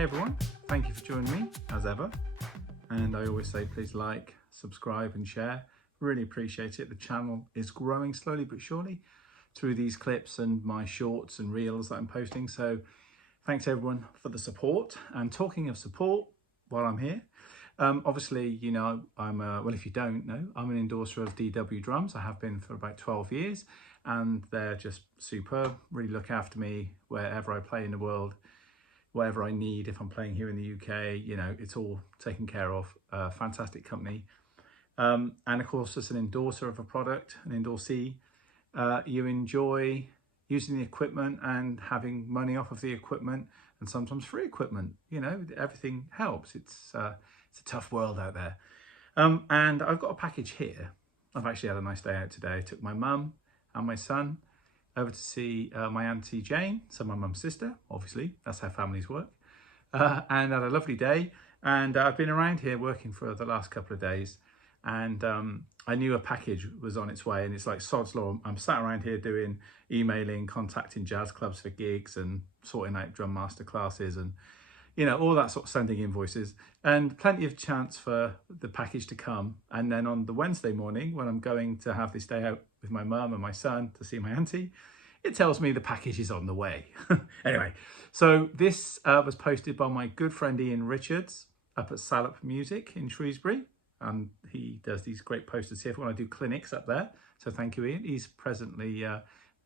Hey everyone, thank you for joining me as ever. And I always say please like, subscribe and share. Really appreciate it. The channel is growing slowly but surely through these clips and my shorts and reels that I'm posting. So thanks everyone for the support. And talking of support while I'm here, obviously, you know, well, if you don't know, I'm an endorser of DW drums. I have been for about 12 years and they're just superb, really look after me wherever I play in the world. Whatever I need, if I'm playing here in the UK, you know, it's all taken care of. Fantastic company. And of course, as an endorser of a product, an endorsee, you enjoy using the equipment and having money off of the equipment and sometimes free equipment. You know, everything helps. It's a tough world out there. And I've got a package here. I've actually had a nice day out today. I took my mum and my son over to see my Auntie Jane, so my mum's sister, obviously, that's how families work, and had a lovely day. And I've been around here working for the last couple of days, and I knew a package was on its way, and it's like sod's law. I'm sat around here doing emailing, contacting jazz clubs for gigs and sorting out drum master classes and, you know, all that sort of sending invoices, and plenty of chance for the package to come. And then on the Wednesday morning, when I'm going to have this day out with my mum and my son to see my auntie, it tells me the package is on the way. Anyway, so this was posted by my good friend Ian Richards up at Salop Music in Shrewsbury. He does these great posters here for when I do clinics up there. So thank you, Ian. He's presently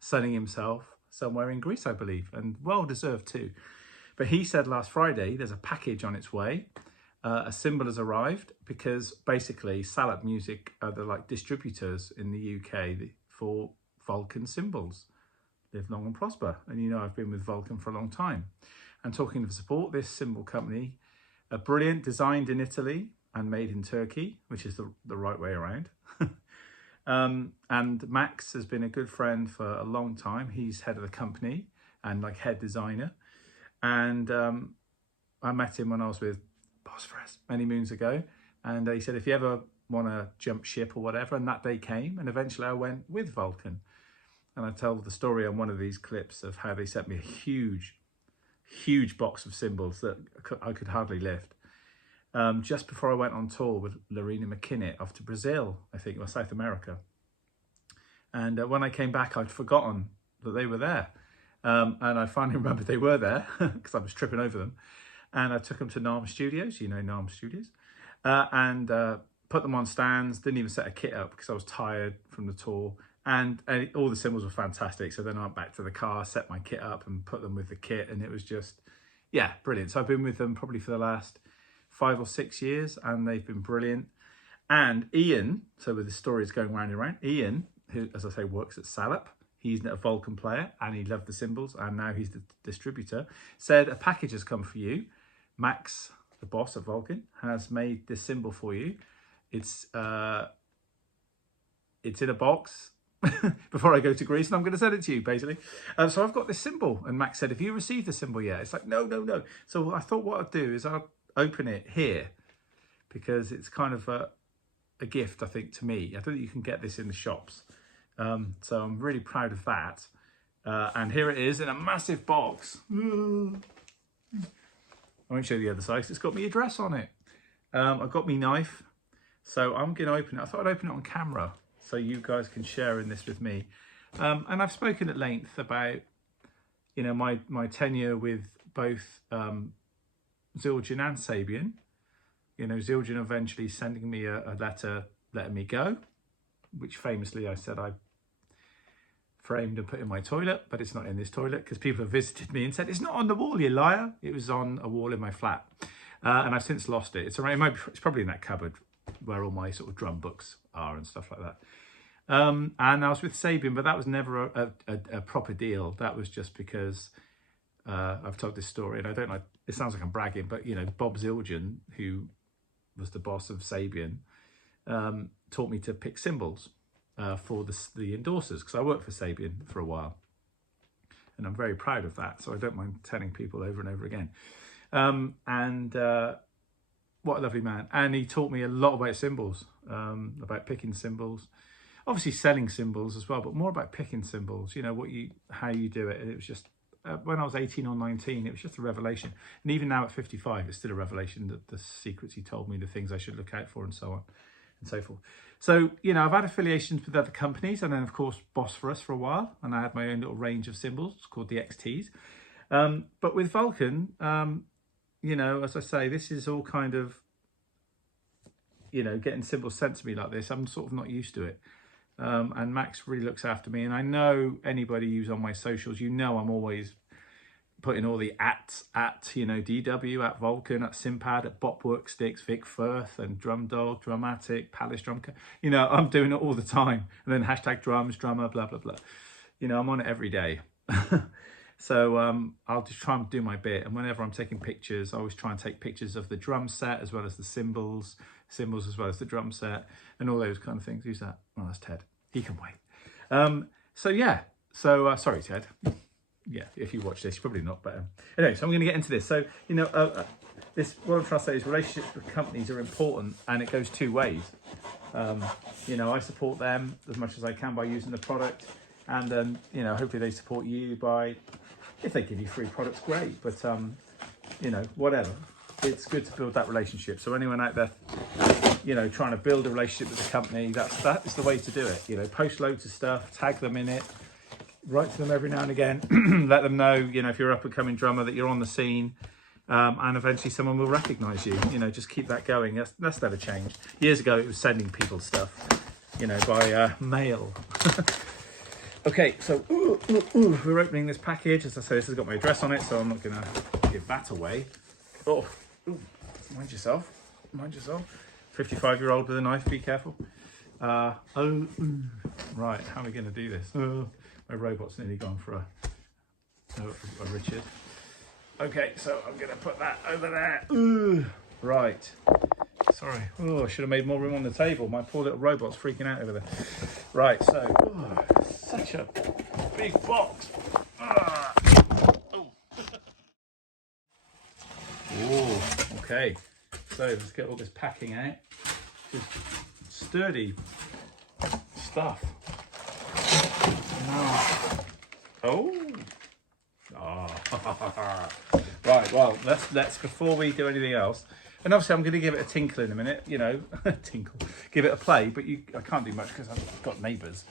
sunning himself somewhere in Greece, I believe, and well deserved too. But he said last Friday, there's a package on its way. A cymbal has arrived because basically Salop Music are the distributors in the UK for Vulcan cymbals. Live long and prosper. And you know, I've been with Vulcan for a long time. And talking of support, this cymbal company, a brilliant, designed in Italy and made in Turkey, which is the right way around. And Max has been a good friend for a long time. He's head of the company and head designer. And I met him when I was with Bosphorus many moons ago. And he said, if you ever want to jump ship or whatever, and that day came. And eventually I went with Vulcan. And I tell the story on one of these clips of how they sent me a huge, huge box of cymbals that I could hardly lift. Just before I went on tour with Lorena McKinnett off to Brazil, I think, or South America. And when I came back, I'd forgotten that they were there. And I finally remembered they were there because I was tripping over them. And I took them to NARM Studios, you know NARM Studios, and put them on stands, didn't even set a kit up because I was tired from the tour. And all the cymbals were fantastic. So then I went back to the car, set my kit up and put them with the kit. And it was just, yeah, brilliant. So I've been with them probably for the last 5 or 6 years and they've been brilliant. And Ian, so with the stories going round and round, Ian, who, as I say, works at Salop, he's a Vulcan player and he loved the cymbals and now he's the distributor, said a package has come for you. Max, the boss of Vulcan, has made this cymbal for you. It's in a box before I go to Greece and I'm going to send it to you basically. So I've got this cymbal and Max said, have you received the cymbal yet? It's like, no. So I thought what I'd do is I'll open it here because it's kind of a gift, I think, to me. I don't think you can get this in the shops. So I'm really proud of that. And here it is in a massive box. I won't show you the other side because it's got my address on it. I've got my knife. So I'm going to open it. I thought I'd open it on camera so you guys can share in this with me. And I've spoken at length about, you know, my tenure with both Zildjian and Sabian. You know, Zildjian eventually sending me a letter letting me go, which famously I said I framed and put in my toilet, but it's not in this toilet because people have visited me and said, it's not on the wall, you liar. It was on a wall in my flat. And I've since lost it. It's probably in that cupboard where all my sort of drum books are and stuff like that. And I was with Sabian, but that was never a proper deal. That was just because I've told this story and I don't like, it sounds like I'm bragging, but you know, Bob Zildjian, who was the boss of Sabian, taught me to pick cymbals for the endorsers because I worked for Sabian for a while and I'm very proud of that, so I don't mind telling people over and over again. What a lovely man. And he taught me a lot about cymbals, about picking cymbals, obviously selling cymbals as well, but more about picking cymbals, you know, how you do it. And it was just when I was 18 or 19, it was just a revelation. And even now at 55, it's still a revelation, that the secrets he told me, the things I should look out for, and so on and so forth. So, you know, I've had affiliations with other companies, and then of course Bosphorus for a while, and I had my own little range of cymbals called the XTs. But with Vulcan, you know, as I say, this is all kind of, you know, getting cymbals sent to me like this. I'm sort of not used to it. And Max really looks after me. And I know anybody who's on my socials, you know, I'm always putting all the at, you know, DW, at Vulcan, at Simpad, at Bopwork Sticks, Vic Firth, and Drum Dog, Drumatic, Palace Drum. You know, I'm doing it all the time. And then hashtag drums, drummer, blah, blah, blah. You know, I'm on it every day. So I'll just try and do my bit. And whenever I'm taking pictures, I always try and take pictures of the drum set as well as the cymbals as well as the drum set, and all those kind of things. Who's that? Oh, that's Ted. He can wait. So yeah. So sorry, Ted. Yeah, if you watch this, probably not. But anyway, so I'm going to get into this. So, you know, this, what I'm trying to say is relationships with companies are important, and it goes two ways. You know, I support them as much as I can by using the product, and then, you know, hopefully they support you by, if they give you free products, great. But you know, whatever. It's good to build that relationship. So anyone out there, you know, trying to build a relationship with the company, that is the way to do it. You know, post loads of stuff, tag them in it, write to them every now and again, let them know, you know, if you're an up and coming drummer, that you're on the scene, and eventually someone will recognize you. You know, just keep that going. That's never changed. Years ago, it was sending people stuff, you know, by mail. Okay, so we're opening this package. As I say, this has got my address on it, so I'm not gonna give that away. Oh, mind yourself, mind yourself. 55-year-old with a knife, be careful. Right, how are we gonna do this? My robot's nearly gone for a Richard. Okay, so I'm gonna put that over there. Right, sorry. Oh, I should have made more room on the table. My poor little robot's freaking out over there. Right, so, such a big box. Oh, okay. So let's get all this packing out. Just sturdy stuff. Oh. Right, well, let's before we do anything else, and obviously I'm going to give it a tinkle in a minute, you know, tinkle, give it a play, but I can't do much because I've got neighbours,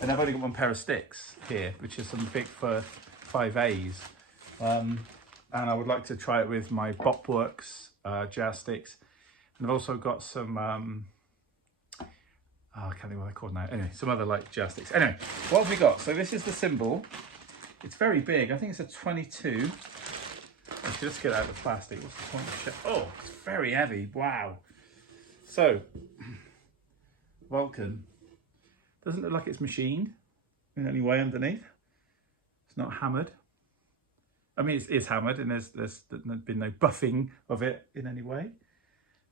and I've only got one pair of sticks here, which is some Vic Firth 5As, and I would like to try it with my Bopworks jazz sticks, and I've also got some, I can't think what they're called now, anyway, some other like jazz sticks. Anyway, what have we got? So this is the cymbal. It's very big. I think it's a 22. I should just get out the plastic. What's the point of shit? Oh, it's very heavy. Wow. So, Vulcan. Doesn't look like it's machined in any way underneath. It's not hammered. I mean, it's hammered, and there's been no buffing of it in any way.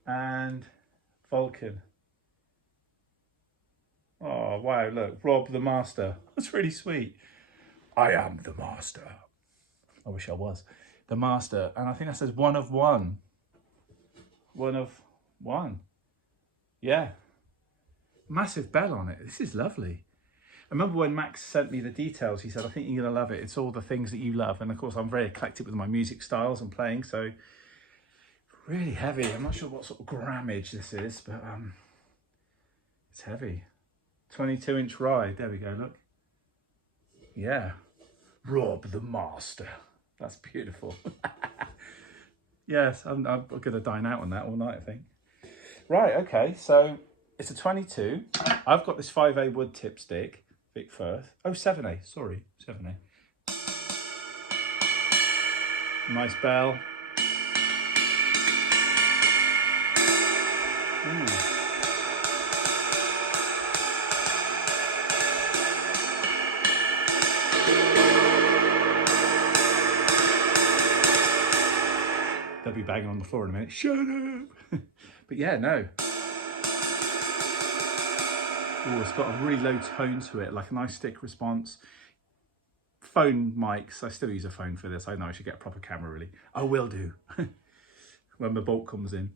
And Vulcan. Oh, wow, look. Rob the Master. That's really sweet. I am the master. I wish I was. The master. And I think that says 1 of 1. 1 of 1. Yeah. Massive bell on it. This is lovely. I remember when Max sent me the details, he said, I think you're going to love it. It's all the things that you love. And of course, I'm very eclectic with my music styles and playing. So really heavy. I'm not sure what sort of grammage this is, but it's heavy. 22-inch ride. There we go, look. Yeah. Rob the Master. That's beautiful. Yes, I'm going to dine out on that all night, I think. Right, okay, so it's a 22. I've got this 5A wood tip stick, Vic Firth. Oh, 7A, sorry, 7A. Nice bell. Ooh. They'll be banging on the floor in a minute. Shut up! But yeah, no. Oh, it's got a really low tone to it, like a nice stick response. Phone mics. I still use a phone for this. I know I should get a proper camera, really. I will do when the bolt comes in.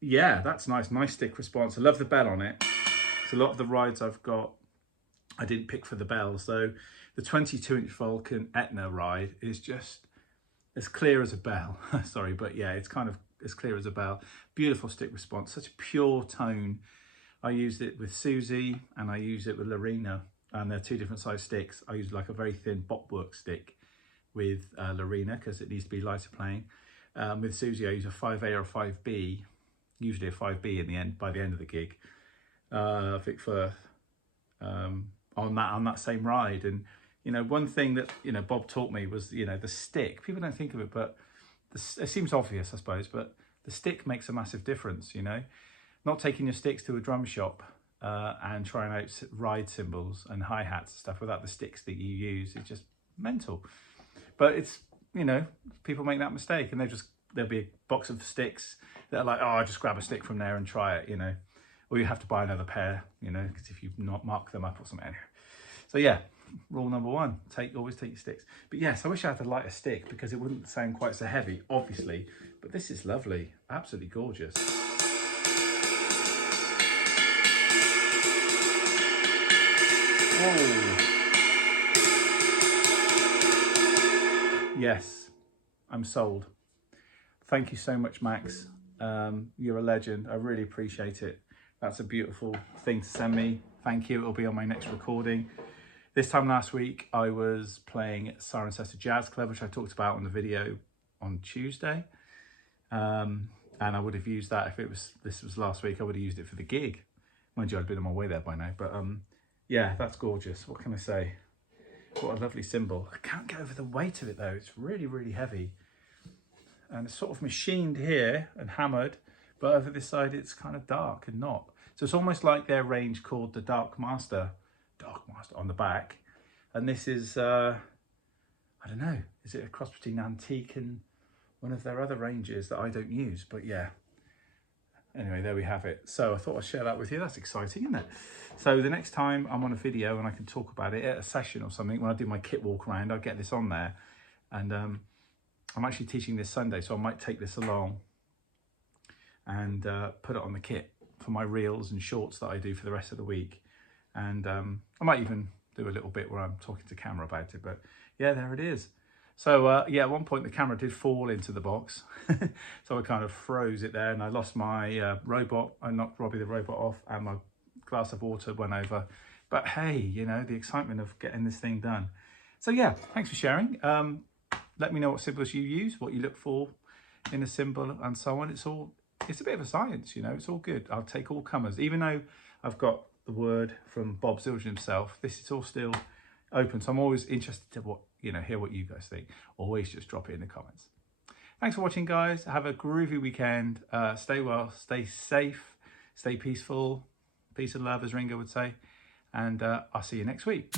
Yeah, that's nice. Nice stick response. I love the bell on it. So a lot of the rides I've got I didn't pick for the bells. So the 22-inch Vulcan Etna ride is just as clear as a bell. Sorry, but yeah, it's kind of as clear as a bell. Beautiful stick response, such a pure tone. I used it with Susie and I use it with Lorena, and they're two different size sticks. I use like a very thin Bopwork stick with Lorena because it needs to be lighter playing. With Susie, I use a 5A or a 5B, usually a 5B in the end by the end of the gig. Vic Firth on that same ride. And you know, one thing that Bob taught me was the stick. People don't think of it, but it seems obvious, I suppose, but the stick makes a massive difference. Not taking your sticks to a drum shop and trying out ride cymbals and hi-hats and stuff without the sticks that you use is just mental. But it's, people make that mistake, and there'll be a box of sticks that are like, oh, I'll just grab a stick from there and try it, or you have to buy another pair, because if you've not marked them up or something. So yeah, rule number one, always take your sticks. But yes, I wish I had a lighter stick because it wouldn't sound quite so heavy, obviously, but this is lovely, absolutely gorgeous. Whoa. Yes, I'm sold. Thank you so much, Max. You're a legend. I really appreciate it. That's a beautiful thing to send me. Thank you. It'll be on my next recording. This time last week, I was playing at Cirencester Jazz Club, which I talked about on the video on Tuesday. And I would have used that if this was last week. I would have used it for the gig. Mind you, I'd been on my way there by now. But yeah, that's gorgeous. What can I say? What a lovely cymbal. I can't get over the weight of it though. It's really, really heavy. And it's sort of machined here and hammered, but over this side it's kind of dark and not. So it's almost like their range called the Dark Master on the back. And this is, I don't know, is it a cross between antique and one of their other ranges that I don't use? But yeah, anyway, there we have it. So I thought I'd share that with you. That's exciting, isn't it? So the next time I'm on a video and I can talk about it at a session or something, when I do my kit walk around, I'll get this on there. And I'm actually teaching this Sunday, so I might take this along and put it on the kit for my reels and shorts that I do for the rest of the week. And I might even do a little bit where I'm talking to camera about it, but yeah, there it is. So yeah, at one point the camera did fall into the box. So I kind of froze it there and I lost my robot. I knocked Robbie the robot off and my glass of water went over. But hey, the excitement of getting this thing done. So yeah, thanks for sharing. Let me know what cymbals you use, what you look for in a cymbal and so on. It's a bit of a science, it's all good. I'll take all comers. Even though I've got the word from Bob Zildjian himself, this is all still open. So I'm always interested to hear what you guys think. Always just drop it in the comments. Thanks for watching, guys. Have a groovy weekend. Stay well, stay safe, stay peaceful. Peace and love, as Ringo would say. And I'll see you next week.